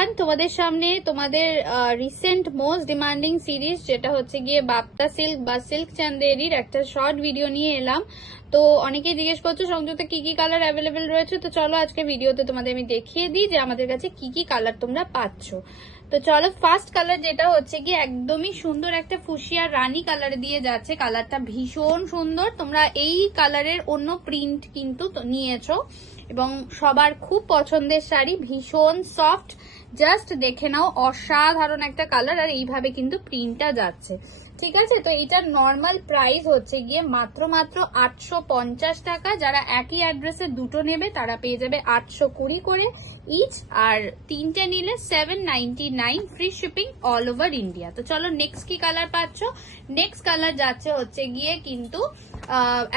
Everyone, তোমাদের সামনে তোমাদের রিসেন্ট মোস্ট ডিমান্ডিং সিরিজ যেটা হচ্ছে গিয়ে বাপ্তা সিল্ক বা সিল্ক চান্দেরির একটা শর্ট ভিডিও নিয়ে এলাম। তো অনেকেই জিজ্ঞেস করছো সংযুক্ত কি কি কালার অ্যাভেলেবেল রয়েছে, তো চলো আজকে ভিডিওতে তোমাদের আমি দেখিয়ে দিই যে আমাদের কাছে কি কি কালার তোমরা পাচ্ছ। তো চলো, ফার্স্ট কালার যেটা হচ্ছে কি একদমই সুন্দর একটা ফুসিয়া রানী কালার দিয়ে যাচ্ছে। কালারটা ভীষণ সুন্দর, তোমরা এই কালারের অন্য প্রিন্ট কিন্তু নিয়েছো এবং সবার খুব পছন্দের শাড়ি, ভীষণ সফট, জাস্ট দেখে নাও অসাধারণ একটা কালার। আর এইভাবে কিন্তু প্রিন্টটা যাচ্ছে, ঠিক আছে। তো এটার নর্মাল প্রাইস হচ্ছে গিয়ে মাত্র 850 টাকা। যারা একই অ্যাড্রেসে দুটো নেবে তারা পেয়ে যাবে 820 করে ইচ, আর তিনটে নিলে 799 free shipping all over India. তো চলো নেক্সট কি কালার পাচ্ছ। নেক্সট কালার যাচ্ছে হচ্ছে গিয়ে কিন্তু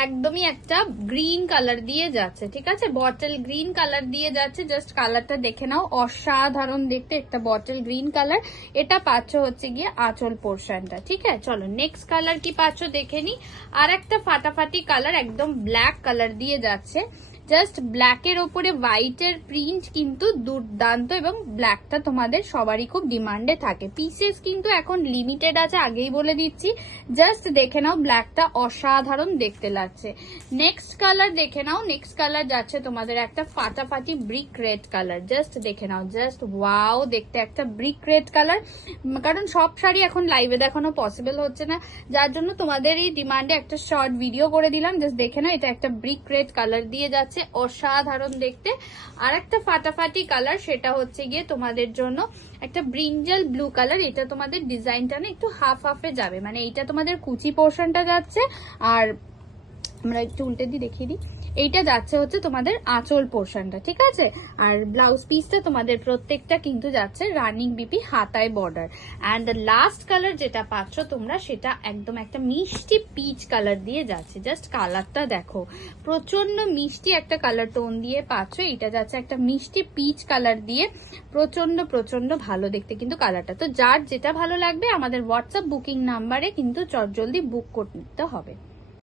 একদমই একটা গ্রিন কালার দিয়ে যাচ্ছে, ঠিক আছে, বটল গ্রিন কালার দিয়ে যাচ্ছে। জাস্ট কালারটা দেখে নাও অসাধারণ দেখতে, একটা বটল গ্রিন কালার। এটা পাচ্ছ হচ্ছে গিয়ে আঁচল পোর্শনটা, ঠিক আছে। চলো নেক্সট কালার কি পাচ্ছ দেখে নি। আর একটা ফাটাফাটি কালার একদম ব্ল্যাক কালার দিয়ে যাচ্ছে। জাস্ট ব্ল্যাকের ওপরে হোয়াইটের প্রিন্ট কিন্তু দুর্দান্ত, এবং ব্ল্যাকটা তোমাদের সবারই খুব ডিমান্ডে থাকে। পিসেস কিন্তু এখন লিমিটেড আছে, আগেই বলে দিচ্ছি। জাস্ট দেখে নাও ব্ল্যাকটা অসাধারণ দেখতে লাগছে। নেক্সট কালার দেখে নাও। নেক্সট কালার যাচ্ছে তোমাদের একটা ফাটাফাটি ব্রিক রেড কালার। জাস্ট দেখে নাও, জাস্ট ওয়াও দেখতে একটা ব্রিক রেড কালার। কারণ সব শাড়ি এখন লাইভে দেখানো পসিবল হচ্ছে না, যার জন্য তোমাদের এই ডিমান্ডে একটা শর্ট ভিডিও করে দিলাম। জাস্ট দেখে নাও, এটা একটা ব্রিক রেড কালার দিয়ে যাচ্ছে, অসাধারণ দেখতে। আর একটা ফাটাফাটি কালার, সেটা হচ্ছে গিয়ে তোমাদের জন্য একটা ব্রিঞ্জাল ব্লু কালার। এটা তোমাদের ডিজাইনটা না একটু হাফ হাফে যাবে, মানে এইটা তোমাদের কুচি পোর্শনটা যাচ্ছে, আর আমরা একটু উল্টে দিয়ে দেখিয়ে দিই, এইটা যাচ্ছে হচ্ছে তোমাদের আঁচল পোর্শনটা, ঠিক আছে। আর ব্লাউজ পিসটা তোমাদের প্রত্যেকটা কিন্তু যাচ্ছে রানিং বিপি হাতায় বর্ডার। অ্যান্ড লাস্ট কালার যেটা পাচ্ছ তোমরা, সেটা একদম একটা মিষ্টি পিচ কালার দিয়ে যাচ্ছে। জাস্ট কালারটা দেখো, প্রচন্ড মিষ্টি একটা কালার টোন দিয়ে পাচ্ছ। এটা যাচ্ছে একটা মিষ্টি পিচ কালার দিয়ে, প্রচন্ড ভালো দেখতে কিন্তু কালারটা। তো যার যেটা ভালো লাগবে আমাদের হোয়াটসঅ্যাপ বুকিং নাম্বারে কিন্তু চটজলদি বুক করতে হবে।